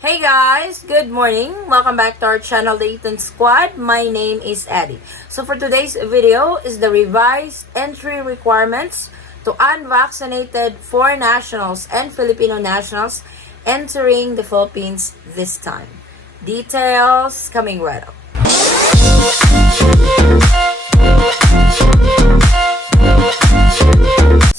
Hey guys, good morning. Welcome back to our channel, the Eaton Squad. My name is Addie. So for today's video is the revised entry requirements to unvaccinated foreign nationals and Filipino nationals entering the Philippines this time. Details coming right up.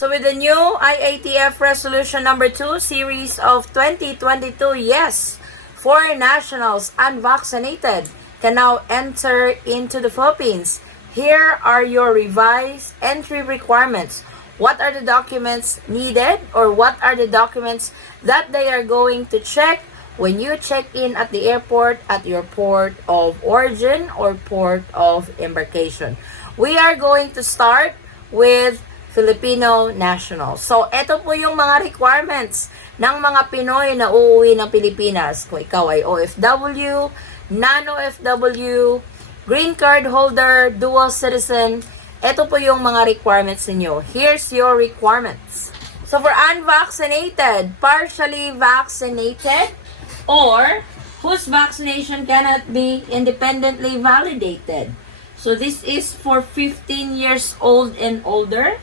So with the new IATF Resolution number 2 series of 2022, yes, foreign nationals unvaccinated can now enter into the Philippines. Here are your revised entry requirements. What are the documents needed, or what are the documents that they are going to check when you check in at the airport at your port of origin or port of embarkation? We are going to start with Filipino nationals. So, ito po yung mga requirements ng mga Pinoy na uuwi ng Pilipinas. Kung ikaw ay OFW, non-OFW, green card holder, dual citizen, ito po yung mga requirements ninyo. Here's your requirements. So, for unvaccinated, partially vaccinated, or whose vaccination cannot be independently validated. So, this is for 15 years old and older.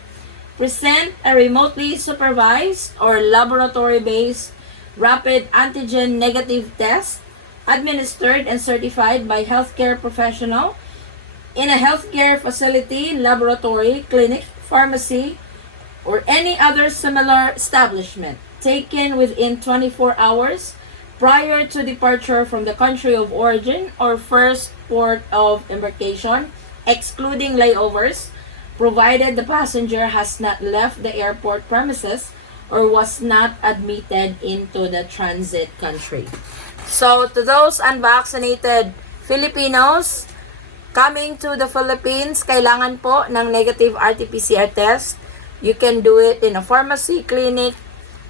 Present a remotely supervised or laboratory-based rapid antigen negative test administered and certified by healthcare professional in a healthcare facility, laboratory, clinic, pharmacy, or any other similar establishment taken within 24 hours prior to departure from the country of origin or first port of embarkation, excluding layovers, provided the passenger has not left the airport premises or was not admitted into the transit country. So, to those unvaccinated Filipinos coming to the Philippines, kailangan po ng negative RT-PCR test. You can do it in a pharmacy, clinic,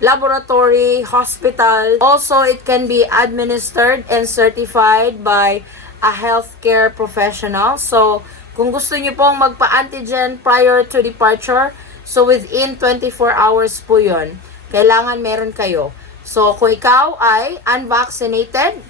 laboratory, hospital. Also, it can be administered and certified by a healthcare professional. So, kung gusto niyo pong magpa-antigen prior to departure, so within 24 hours po yun, kailangan meron kayo. So, kung ikaw ay unvaccinated,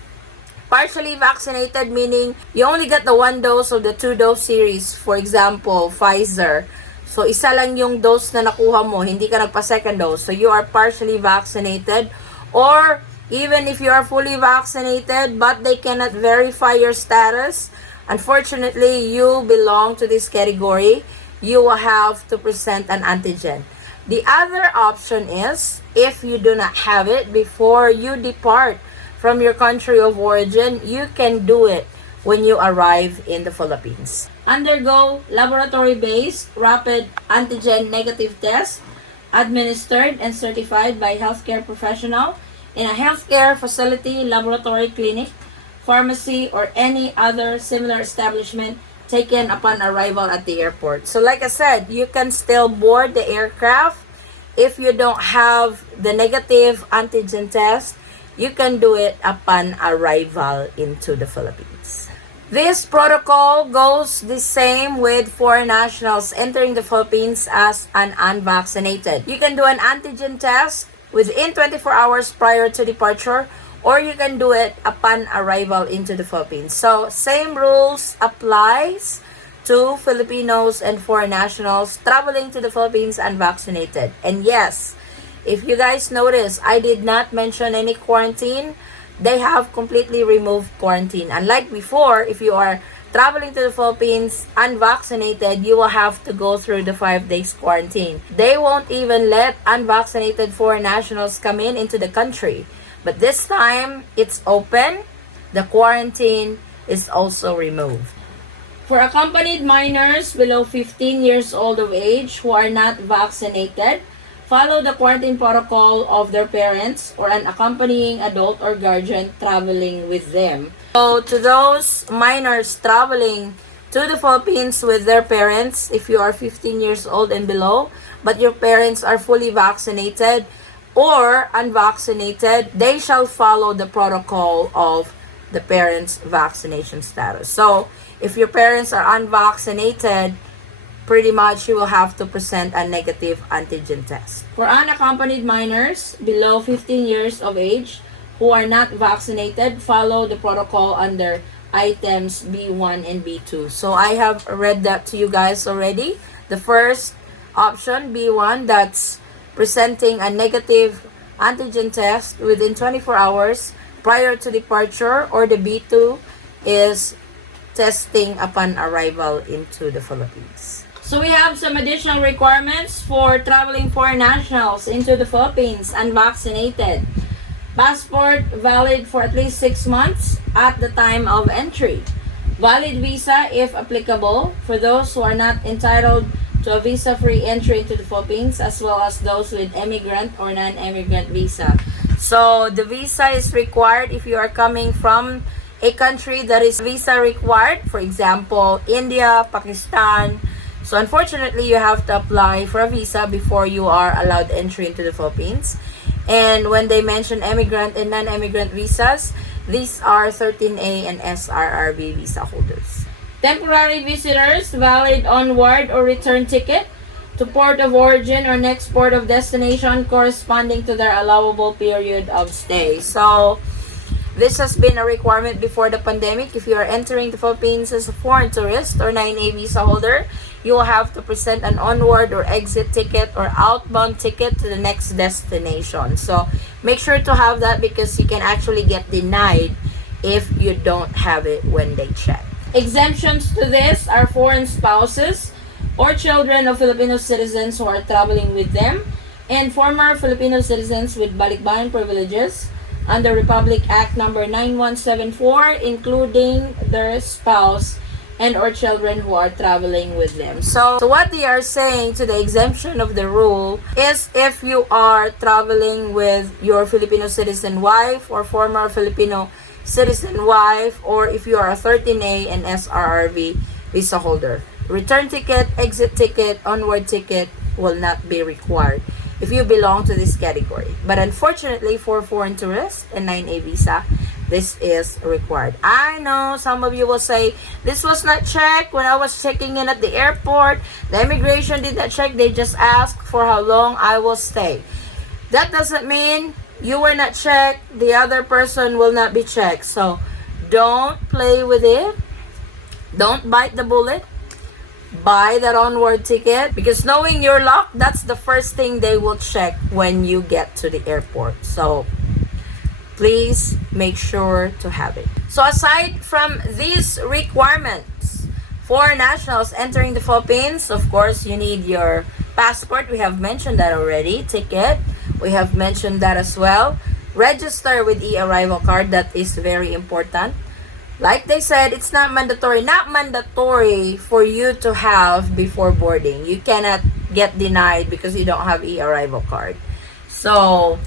partially vaccinated meaning you only got the 1 dose of the 2-dose series, for example, Pfizer. So, isa lang yung dose na nakuha mo, hindi ka nagpa-second dose. So, you are partially vaccinated, or even if you are fully vaccinated but they cannot verify your status, unfortunately, you belong to this category. You will have to present an antigen. The other option is, if you do not have it before you depart from your country of origin, you can do it when you arrive in the Philippines. Undergo laboratory-based rapid antigen negative test administered and certified by healthcare professional in a healthcare facility, laboratory, clinic, pharmacy, or any other similar establishment taken upon arrival at the airport. So like I said, you can still board the aircraft. If you don't have the negative antigen test, you can do it upon arrival into the Philippines. This protocol goes the same with foreign nationals entering the Philippines as an unvaccinated. You can do an antigen test within 24 hours prior to departure, or you can do it upon arrival into the Philippines. So, same rules applies to Filipinos and foreign nationals traveling to the Philippines unvaccinated. And yes, if you guys notice, I did not mention any quarantine. They have completely removed quarantine. Unlike before, if you are traveling to the Philippines unvaccinated, you will have to go through the 5 days quarantine. They won't even let unvaccinated foreign nationals come into the country. But this time, it's open. The quarantine is also removed. For accompanied minors below 15 years old of age who are not vaccinated, follow the quarantine protocol of their parents or an accompanying adult or guardian traveling with them. So, to those minors traveling to the Philippines with their parents, if you are 15 years old and below, but your parents are fully vaccinated or unvaccinated, they shall follow the protocol of the parents' vaccination status. So, if your parents are unvaccinated, pretty much you will have to present a negative antigen test. For unaccompanied minors below 15 years of age who are not vaccinated follow the protocol under items B1 and B2. So I have read that to you guys already. The first option, B1, that's presenting a negative antigen test within 24 hours prior to departure, or the B2 is testing upon arrival into the Philippines. So we have some additional requirements for traveling foreign nationals into the Philippines unvaccinated. Passport valid for at least 6 months at the time of entry. Valid visa if applicable for those who are not entitled to a visa-free entry into the Philippines, as well as those with immigrant or non-immigrant visa. So the visa is required if you are coming from a country that is visa required, for example, India, Pakistan. So unfortunately, you have to apply for a visa before you are allowed entry into the Philippines. And when they mention immigrant and non-immigrant visas, these are 13A and SRRB visa holders. Temporary visitors, valid onward or return ticket to port of origin or next port of destination corresponding to their allowable period of stay. So this has been a requirement before the pandemic. If you are entering the Philippines as a foreign tourist or 9A visa holder, you will have to present an onward or exit ticket or outbound ticket to the next destination. So make sure to have that, because you can actually get denied if you don't have it when they check. Exemptions to this are foreign spouses or children of Filipino citizens who are traveling with them, and former Filipino citizens with balikbayan privileges under Republic Act number 9174, including their spouse and or children who are traveling with them. So what they are saying to the exemption of the rule is if you are traveling with your Filipino citizen wife or former Filipino citizen wife, or if you are a 13A and SRRB visa holder. Return ticket, exit ticket, onward ticket will not be required if you belong to this category. But unfortunately, for foreign tourists and 9A visa, this is required. I know some of you will say, this was not checked when I was checking in at the airport. The immigration did not check. They just asked for how long I will stay. That doesn't mean you were not checked, the other person will not be checked. So don't play with it. Don't bite the bullet. Buy that onward ticket, because knowing your luck, that's the first thing they will check when you get to the airport. So please make sure to have it. So aside from these requirements for nationals entering the Philippines, of course, you need your passport. We have mentioned that already. Ticket, we have mentioned that as well. Register with e-arrival card. That is very important. Like they said, it's not mandatory. Not mandatory for you to have before boarding. You cannot get denied because you don't have e-arrival card. So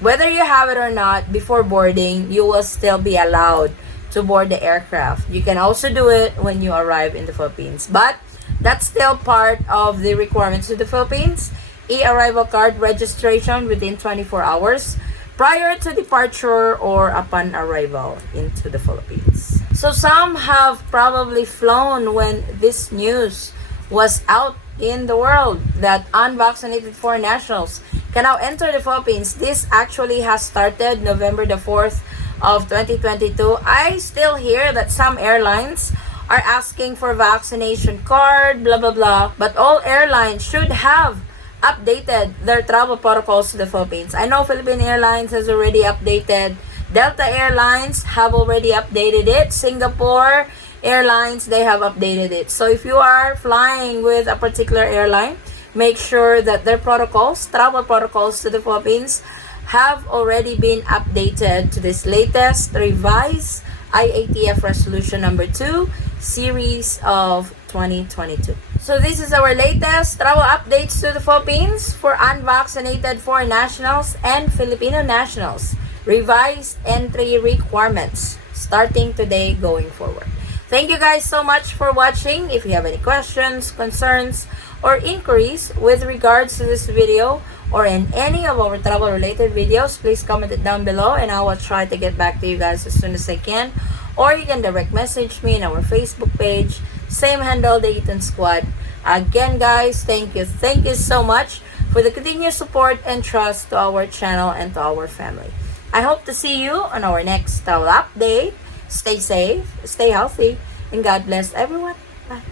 whether you have it or not, before boarding, you will still be allowed to board the aircraft. You can also do it when you arrive in the Philippines. But that's still part of the requirements to the Philippines. E-arrival card registration within 24 hours prior to departure or upon arrival into the Philippines. So some have probably flown when this news was out in the world that unvaccinated foreign nationals can now enter the Philippines. This actually has started November the 4th of 2022. I still hear that some airlines are asking for vaccination card, blah, blah, blah. But all airlines should have updated their travel protocols to the Philippines. I know Philippine Airlines has already updated. Delta Airlines have already updated it. Singapore Airlines, they have updated it. So if you are flying with a particular airline, make sure that their protocols, travel protocols to the Philippines, have already been updated to this latest revised IATF Resolution number 2, series of 2022. So this is our latest travel updates to the Philippines for unvaccinated foreign nationals and Filipino nationals. Revised entry requirements starting today going forward. Thank you guys so much for watching. If you have any questions, concerns, or inquiries with regards to this video or in any of our travel related videos, please comment it down below and I will try to get back to you guys as soon as I can. Or you can direct message me in our Facebook page, same handle, the Eaton Squad. Again guys, thank you so much for the continued support and trust to our channel and to our family. I hope to see you on our next update. Stay safe, stay healthy, and God bless everyone. Bye.